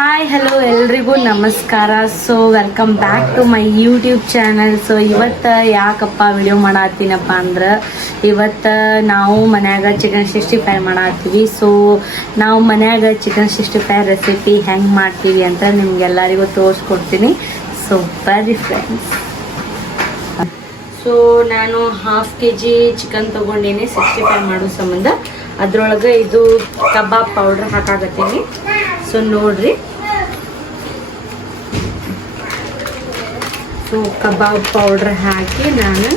Hi hello ಎಲ್ರಿಗೂ ನಮಸ್ಕಾರ. So welcome back to my YouTube channel. So ಇವತ್ತು ಯಾಕಪ್ಪ ವಿಡಿಯೋ ಮಾಡತ್ತೀನಪ್ಪ ಅಂದ್ರೆ ಇವತ್ತು ನಾವು ಮನ್ಯಾಗ ಚಿಕನ್ 65 ಮಾಡತ್ತೀವಿ. ಸೊ ನಾವು ಮನ್ಯಾಗ ಚಿಕನ್ 65 ರೆಸಿಪಿ ಹೆಂಗೆ ಮಾಡ್ತೀವಿ ಅಂತ ನಿಮ್ಗೆಲ್ಲರಿಗೂ ತೋರಿಸ್ಕೊಡ್ತೀನಿ. ಸೊ ಬರ್ರಿ ಫ್ರೆಂಡ್ಸ್. ಸೊ ನಾನು ಹಾಫ್ kg ಚಿಕನ್ ತೊಗೊಂಡಿನಿ 65 ಮಾಡೋ ಸಂಬಂಧ. ಅದ್ರೊಳಗೆ ಇದು ಕಬಾಬ್ ಪೌಡ್ರ್ ಹಾಕಾಕತ್ತೀನಿ. ಸೊ ನೋಡ್ರಿ, ಸೊ ಕಬಾಬ್ ಪೌಡ್ರ್ ಹಾಕಿ ನಾನು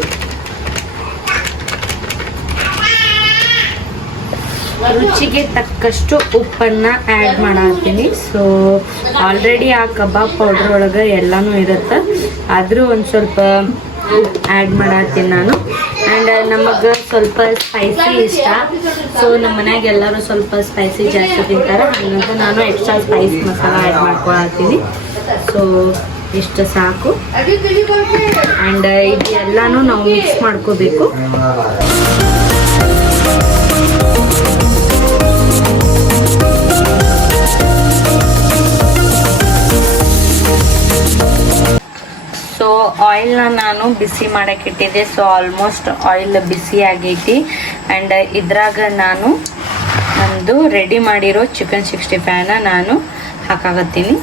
ರುಚಿಗೆ ತಕ್ಕಷ್ಟು ಉಪ್ಪನ್ನು ಆ್ಯಡ್ ಮಾಡತ್ತೀನಿ. ಸೊ ಆಲ್ರೆಡಿ ಆ ಕಬಾಬ್ ಪೌಡ್ರ್ ಒಳಗೆ ಎಲ್ಲನೂ ಇರುತ್ತೆ, ಆದರೂ ಒಂದು ಸ್ವಲ್ಪ ಆ್ಯಡ್ ಮಾಡತ್ತೀನಿ ನಾನು. ಆ್ಯಂಡ್ ನಮಗೆ ಸ್ವಲ್ಪ ಸ್ಪೈಸಿ ಇಷ್ಟ. ಸೊ ನಮ್ಮ ಮನ್ಯಾಗ ಎಲ್ಲರೂ ಸ್ವಲ್ಪ ಸ್ಪೈಸಿ ಜಾಸ್ತಿ ತಿಂತಾರೆ, ಹಾಗಂತ ನಾನು ಎಕ್ಸ್ಟ್ರಾ ಸ್ಪೈಸ್ ಮಸಾಲ ಆ್ಯಡ್ ಮಾಡ್ಕೊಳತ್ತೀನಿ. ಸೊ ಇಷ್ಟು ಸಾಕು. ಆ್ಯಂಡ್ ಇದು ಎಲ್ಲನೂ ನಾವು ಮಿಕ್ಸ್ ಮಾಡ್ಕೋಬೇಕು. ಸೊ ಆಯಿಲ್ನ ನಾನು ಬಿಸಿ ಮಾಡಕ್ಕೆ ಇಟ್ಟಿದ್ದೆ. ಸೊ ಆಲ್ಮೋಸ್ಟ್ ಆಯಿಲ್ ಬಿಸಿ ಆಗೈತಿ. ಆ್ಯಂಡ್ ಇದ್ರಾಗ ನಾನು ನಮ್ಮದು ರೆಡಿ ಮಾಡಿರೋ ಚಿಕನ್ 65ನ ನಾನು ಹಾಕಾಕತ್ತೀನಿ.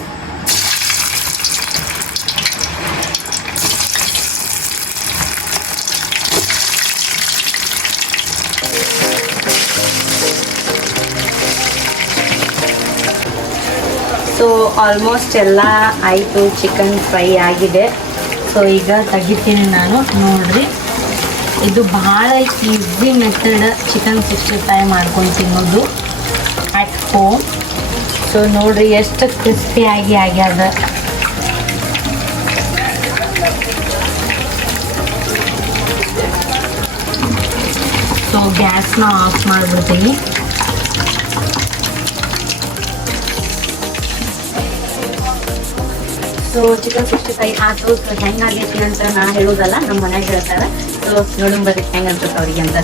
ಸೊ ಆಲ್ಮೋಸ್ಟ್ ಎಲ್ಲ ಆಯಿತು, ಚಿಕನ್ ಫ್ರೈ ಆಗಿದೆ. ಸೊ ಈಗ ತೆಗಿತೀನಿ ನಾನು. ನೋಡ್ರಿ, ಇದು ಭಾಳ ಈಸಿ ಮೆಥಡ್ ಚಿಕನ್ 65 ಮಾಡ್ಕೊಂಡು ತಿನ್ನೋದು ಅಟ್ ಹೋಮ್. ಸೊ ನೋಡ್ರಿ ಎಷ್ಟು ಕ್ರಿಸ್ಪಿಯಾಗಿ ಆಗ್ಯದ. ಸೊ ಗ್ಯಾಸ್ನ ಆಫ್ ಮಾಡಿಬಿಡ್ತೀವಿ. ಸೊ ಚಿಕನ್ 65 ಆಯ್ತು. ಸೊ ಹೆಂಗಾಗೈತಿ ಅಂತ ನಾ ಹೇಳೋದಲ್ಲ, ನಮ್ಮ ಮನ್ಯಾಗ ಹೇಳ್ತಾರೆ. ಸೊ ನೋಡೋಣ ಬರ್ರಿ ಹೆಂಗಂತ ಅವ್ರಿಗೆ ಅಂತ.